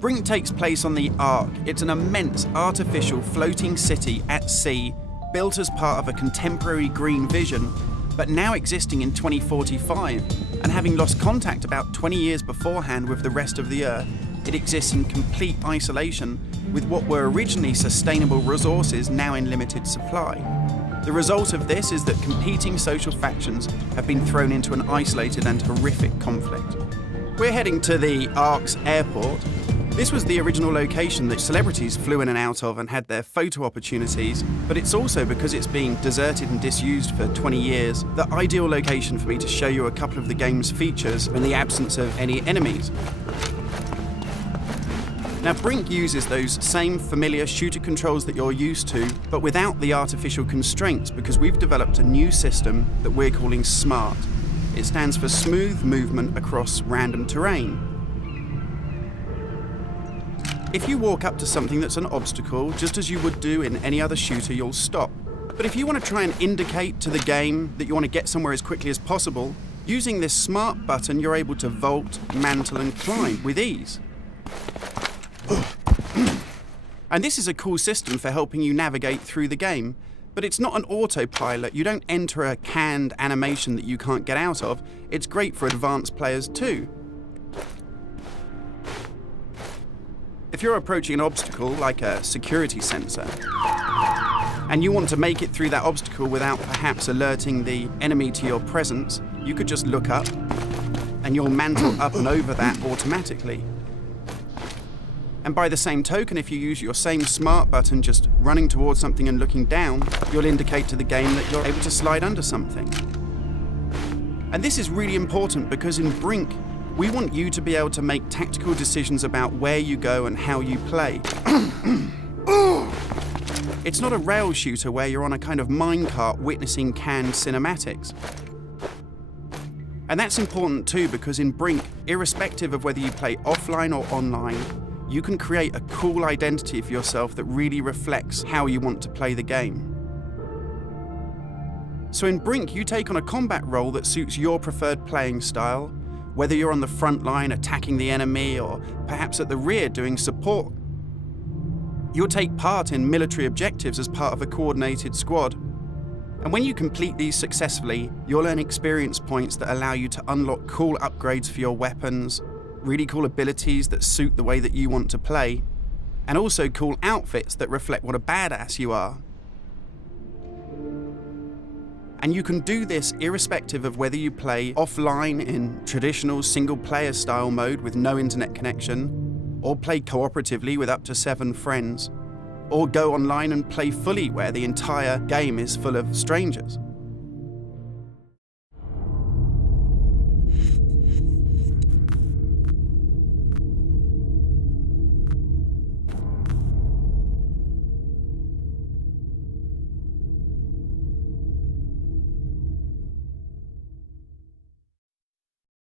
Brink takes place on the Ark. It's an immense artificial floating city at sea, built as part of a contemporary green vision, but now existing in 2045, and having lost contact about 20 years beforehand with the rest of the Earth, it exists in complete isolation with what were originally sustainable resources now in limited supply. The result of this is that competing social factions have been thrown into an isolated and horrific conflict. We're heading to the Ark's airport. This was the original location that celebrities flew in and out of and had their photo opportunities, but it's also, because it's been deserted and disused for 20 years, the ideal location for me to show you a couple of the game's features in the absence of any enemies. Now, Brink uses those same familiar shooter controls that you're used to, but without the artificial constraints, because we've developed a new system that we're calling S.M.A.R.T. It stands for Smooth Movement Across Random Terrain. If you walk up to something that's an obstacle, just as you would do in any other shooter, you'll stop. But if you want to try and indicate to the game that you want to get somewhere as quickly as possible, using this smart button, you're able to vault, mantle, and climb with ease. And this is a cool system for helping you navigate through the game, but it's not an autopilot. You don't enter a canned animation that you can't get out of. It's great for advanced players too. If you're approaching an obstacle like a security sensor, and you want to make it through that obstacle without perhaps alerting the enemy to your presence, you could just look up and you'll mantle up and over that automatically. And by the same token, if you use your same smart button just running towards something and looking down, you'll indicate to the game that you're able to slide under something. And this is really important because in Brink, we want you to be able to make tactical decisions about where you go and how you play. It's not a rail shooter where you're on a kind of minecart witnessing canned cinematics. And that's important too, because in Brink, irrespective of whether you play offline or online, you can create a cool identity for yourself that really reflects how you want to play the game. So in Brink, you take on a combat role that suits your preferred playing style, whether you're on the front line attacking the enemy or perhaps at the rear doing support. You'll take part in military objectives as part of a coordinated squad. And when you complete these successfully, you'll earn experience points that allow you to unlock cool upgrades for your weapons, really cool abilities that suit the way that you want to play, and also cool outfits that reflect what a badass you are. And you can do this irrespective of whether you play offline in traditional single-player style mode with no internet connection, or play cooperatively with up to 7 friends, or go online and play fully where the entire game is full of strangers.